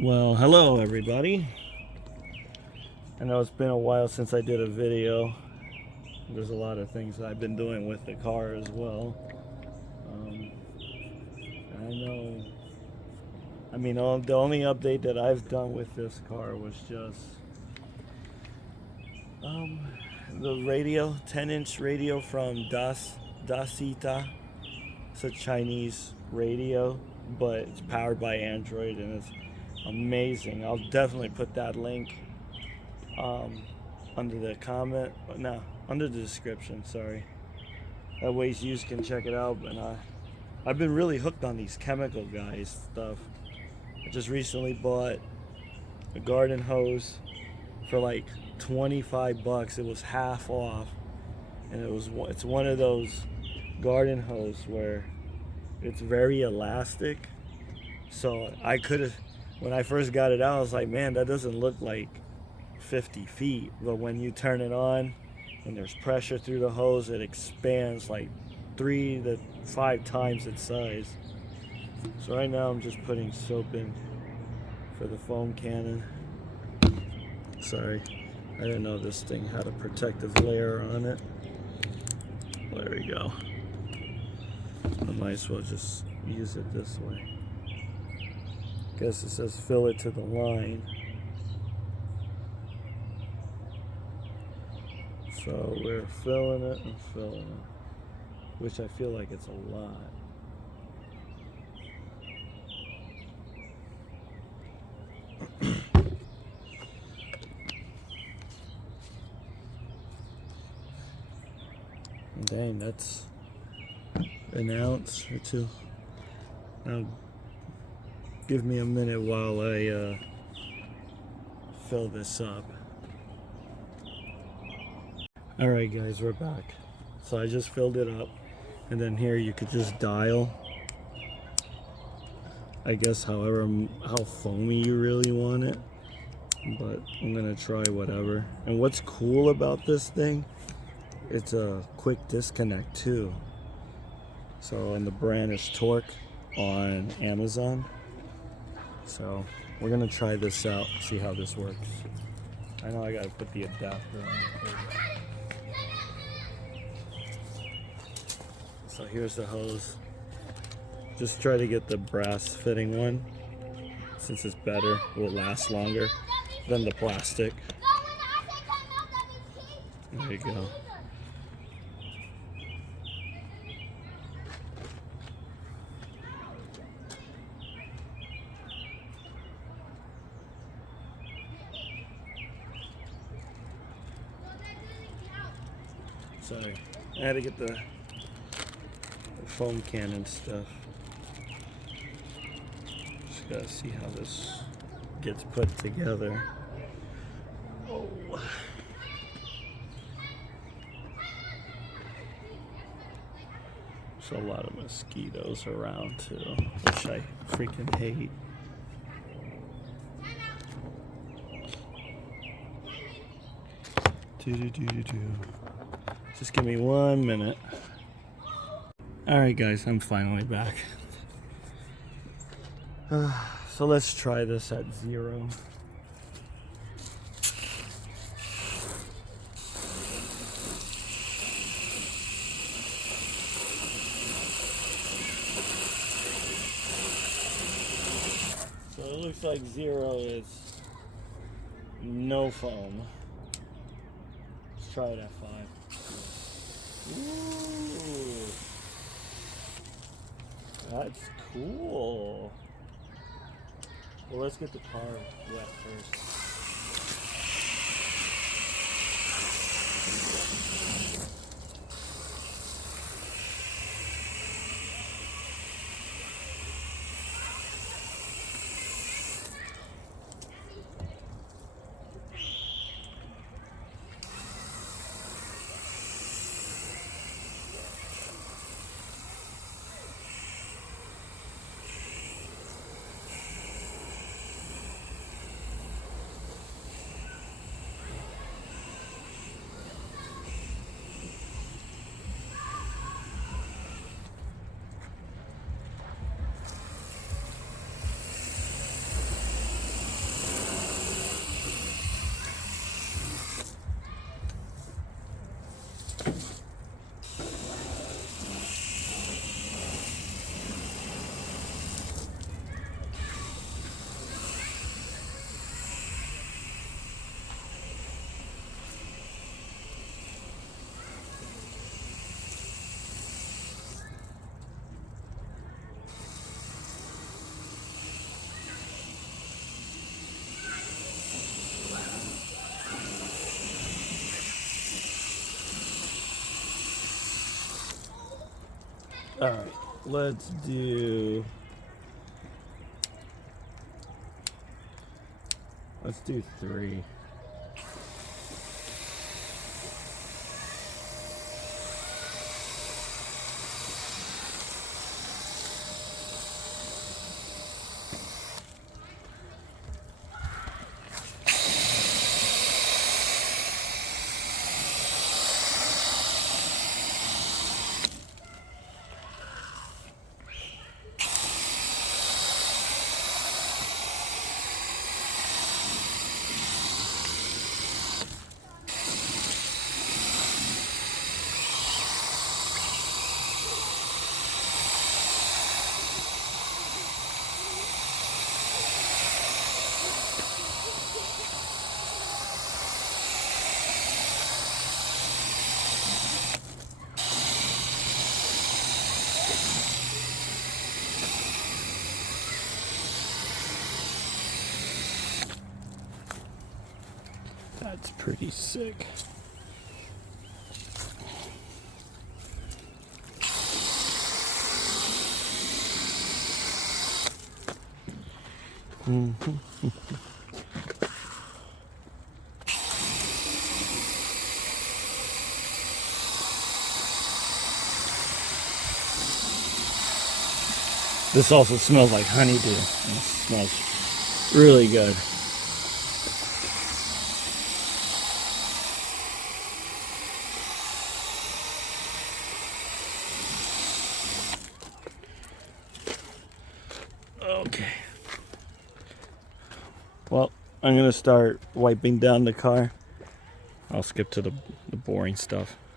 Well, hello everybody. I know it's been a while since I did a video. There's a lot of things that I've been doing with the car as well. I know, the only update that I've done with this car was just the radio, 10-inch radio from Dasita. It's a Chinese radio, but it's powered by Android and it's amazing. I'll definitely put that link under the comment, under the description, sorry. That way you can check it out. And I've been really hooked on these chemical guys stuff. I just recently bought a garden hose for like 25 bucks. It was half off, and it's one of those garden hose where it's very elastic. So when I first got it out, I was like, man, that doesn't look like 50 feet, but when you turn it on and there's pressure through the hose, it expands like 3 to 5 times its size. So right now I'm just putting soap in for the foam cannon. Sorry, I didn't know this thing had a protective layer on it. There we go. I might as well just use it this way. Guess it says fill it to the line. So we're filling it and filling it, which I feel like it's a lot. Dang, that's an ounce or two. Now, give me a minute while I fill this up. Alright guys, we're back. So I just filled it up, and then here you could just dial, I guess how foamy you really want it, but I'm gonna try whatever. And what's cool about this thing, it's a quick disconnect too. So, and the brand is Torque on Amazon. So we're gonna try this out, see how this works. I know I gotta put the adapter on. So here's the hose. Just try to get the brass fitting one, since it's better, will last longer than the plastic. There you go. Sorry, I had to get the foam cannon stuff. Just gotta see how this gets put together. Oh. There's a lot of mosquitoes around too, which I freaking hate. Just give me 1 minute. Alright guys, I'm finally back. So let's try this at 0. So it looks like 0 is no foam. Let's try it at 5. Ooh, that's cool. Well, let's get the car wet first. All right, let's do 3. That's pretty sick. This also smells like honeydew. It smells really good. Okay. Well, I'm gonna start wiping down the car. I'll skip to the boring stuff.